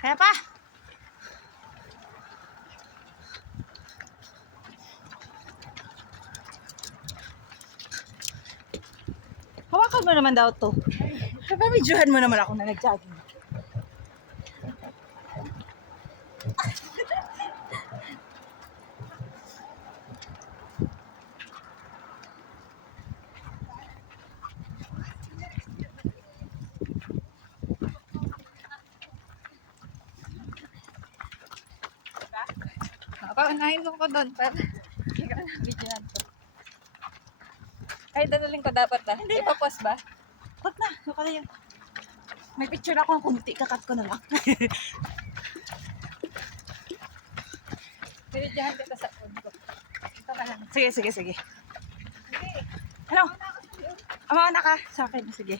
Kaya pa! Hawakan mo naman daw to. Kapamidyohan mo naman ako na nag-jogging. Paunahin ko doon para hindi ka na videoan ko. Ay, dadaling ko dapat na. Hindi na. Ipapost ba? Huwag na. Huwag na yun. May picture ako ng kunti. Kakat ko na lang. Videoan kita sa phone ko. Ito ka lang. Sige, sige, sige. Ano? Amauna ka sa akin. Sige.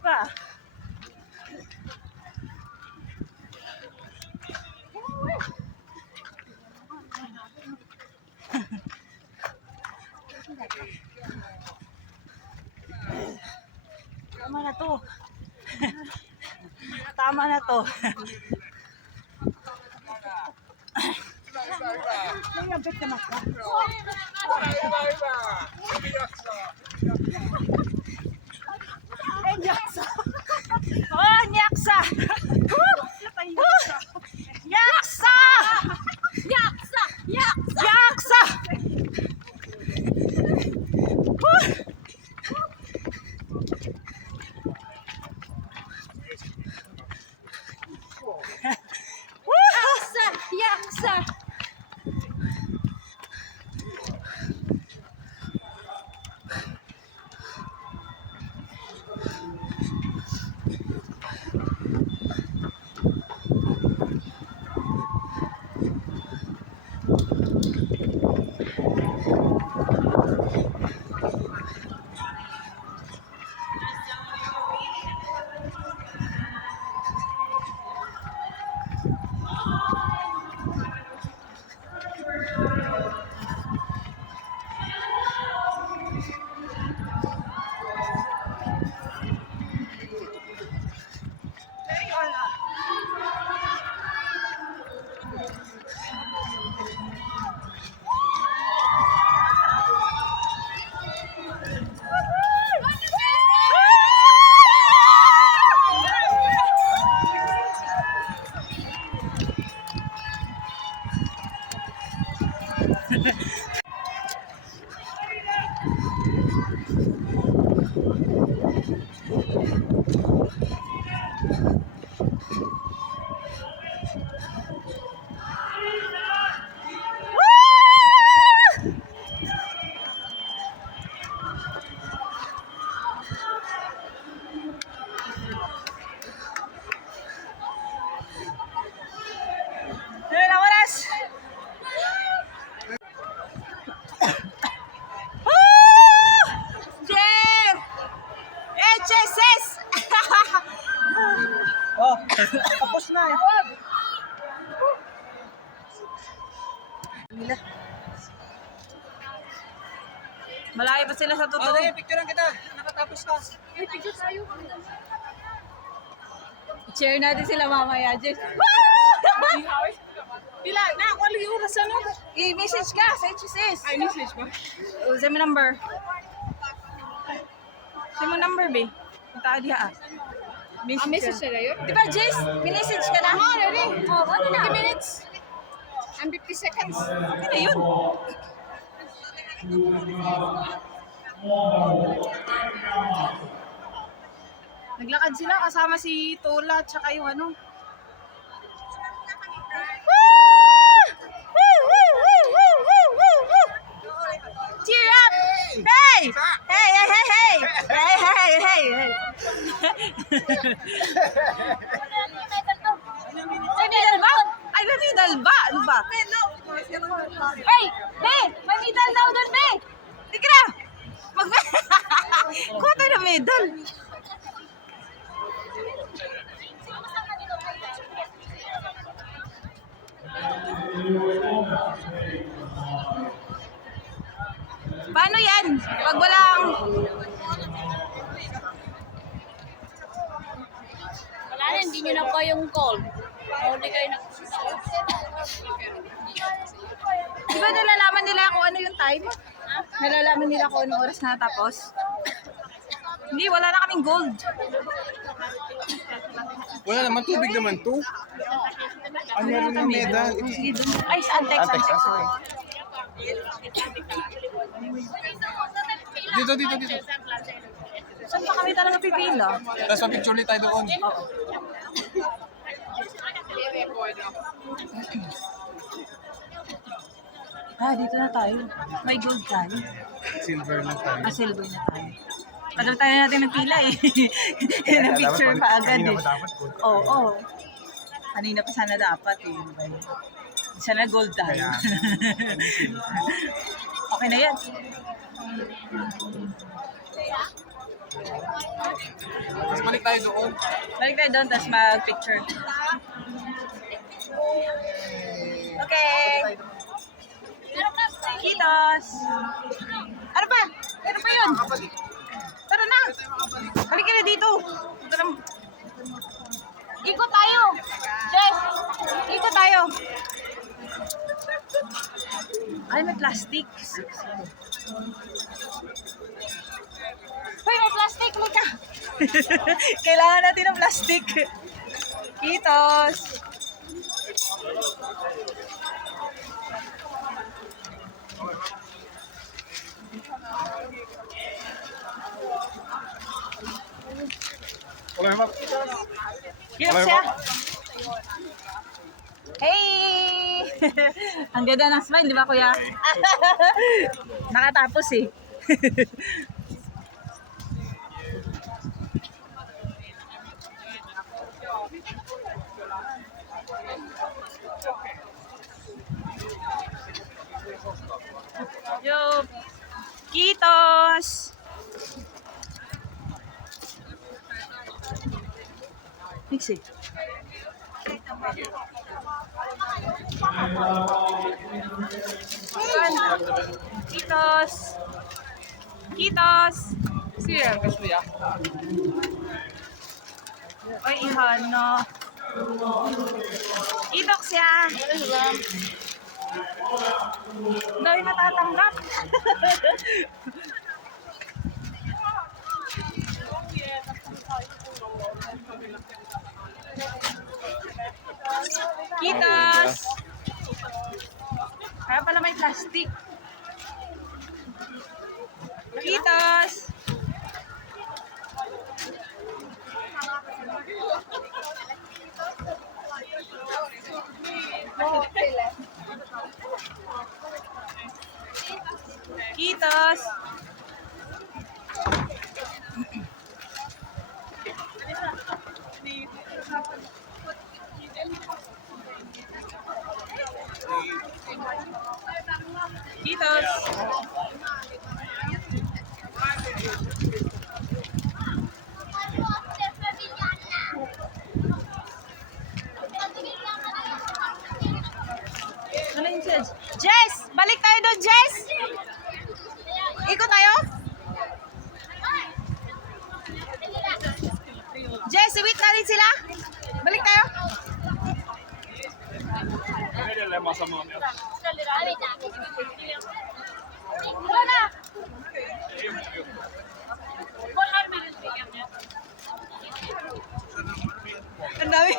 Pa. Tama na to. Tama na to. Nangabit ka mas. Ay, Nyaksa. Oh, Nyaksa. Nyaksa! Yaksa! Yaksa! Nyaksa! Yaksa! Yaksa! Ilang oras? Jer! HSS! Oh, tapos na eh. Malayo pa sila sa Oh, totoo. sige, picturean kita. Nakatayo. Tapos ka. Share natin sila mamaya, Jess. Pila, na, wala yung oras ano? I-message ka sa HSS. Ay, message ba? Send mo number. Send mo number, be. Punta ka diha ah. Message ka. sila yun? Di ba, Jess? Minessage ka na? Oo, ready. Oh, ano na? 50 minutes. And 50 seconds. Okay na yun. Naglakad sila kasama si Tola at saka yung ano. Cheer up! Hey! Hey, hey, hey, hey! Hey, hey, hey, hey! May medal ba? Ay, may medal ba? Ano ba? Hey! Hey! May medal daw doon, be! Tika na! Kuha tayo ng medal. Paano yan? Pag walang... Wala na, hindi nyo na po yung call. Hindi kayo na... Di ba nalalaman nila kung ano yung time? Nalalaman nila kung anong oras na tapos? Hindi, wala na kaming gold. Wala naman, tubig naman to. Ano rin yung medal? Ay, sa Antex. Antex, sorry. Dito. Saan pa kami talaga pipila? Tapos pa-picture ulit tayo doon. Dito na tayo. May gold tayo. Silver lang tayo. Silver na tayo. Tagal tayo natin nagpila eh. Na-picture pa agad eh. Oo. Kanina pa sana dapat eh. Sana gold tayo. Okay na yan. Tapos balik tayo doon. Balik tayo doon, tapos mag-picture. Okay. Kitos. Ano pa? Ano pa yun? Tara na. Balik ka na dito. Tara. Ikot tayo. Jess, ikot tayo. Ay, may plastic. Hoy, may plastic. Mika. Kailangan natin ng plastic. Kitos. Okay, ma'am. Cute siya. Hey! Ang ganda ng smile, di ba kuya? Nakatapos eh. Yo! Kitos! Mix it. Kitos! Kitos! Siya, gusto niya. Oy, ihano. Itok siya. Dahil natatanggap. Kitos! Kaya pala may plastic. Kitos! Kitos! Kitos! Ano yun, Jess? Jess! Balik tayo doon, Jess! Jess, wait na rin sila. Balik tayo. Ang dami.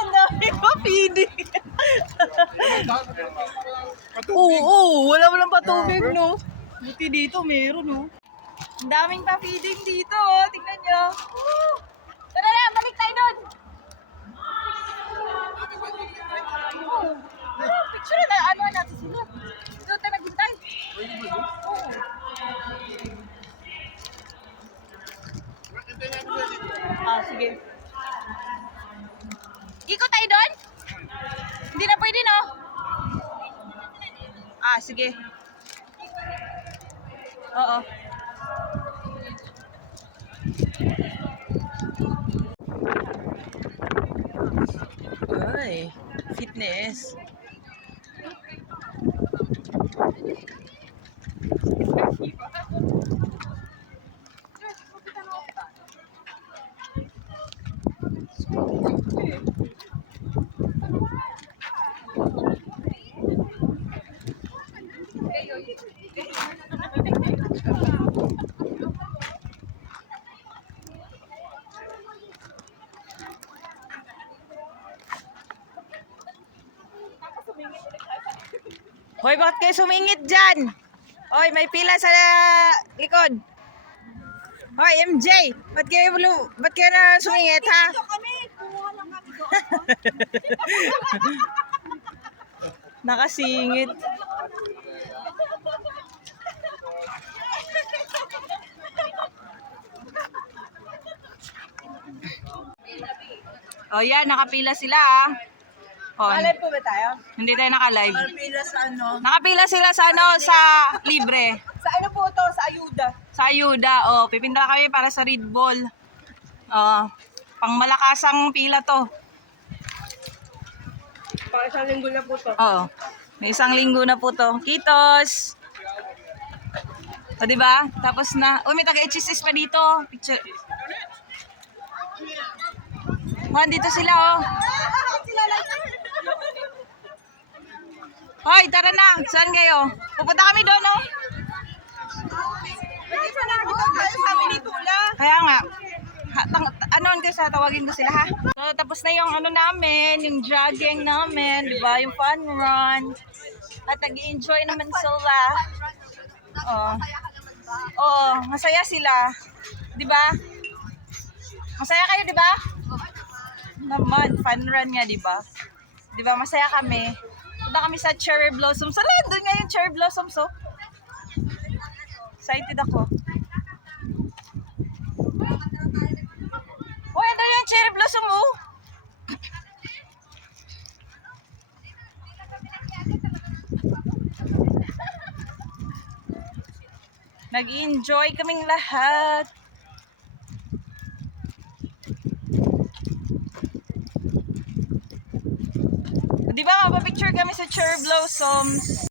Ang dami pa feeding. Oo, wala patubig, no? Buti dito, meron, no? Ang daming pa feeding dito, oh. Tingnan nyo. Tara na, balik tayo doon. Picture na, ano natin sila. Doon tayo maghintay. Sige. Ikot tayo doon? Hindi na pwede, no? Sige. Oo. Ay, fitness. Hoy, bakit kayo sumingit dyan? Hoy, may pila sa likod. Hoy, MJ, ba't kayo na sumingit, ha? Nakasingit. Oh, yan, nakapila sila, ah. Oh, Live po ba tayo? hindi tayo naka-live. Pila sa ano? Nakapila sila sa sa libre. Sa ano po to? Sa ayuda. Sa ayuda, oh, pipinda kami para sa Red Bull. Pang malakasang pila to. Para isang linggo na po to. Oo. May isang linggo na po to. Kitos! O, diba? Tapos na. Uy, may taga-HSS pa dito. Picture. Oh, dito sila, oh. Hoy, tara na. Saan kayo? Pupunta kami doon, oh. Kaya nga. Anoan kayo sa tawagin ko sila, ha? So, tapos na yung ano namin, yung jogging namin, di ba? Yung fun run. At nag-enjoy naman sila. Oo, masaya sila. Di ba? Masaya kayo, di ba? Naman, fun run nga, di ba? Di ba, masaya kami. Punta kami sa cherry blossoms. Sala, doon nga yung cherry blossoms, oh. Excited ako. Uy, ito yung cherry blossom, oh. Nag-enjoy kaming lahat. Di ba, mapapicture kami sa cherry blossoms.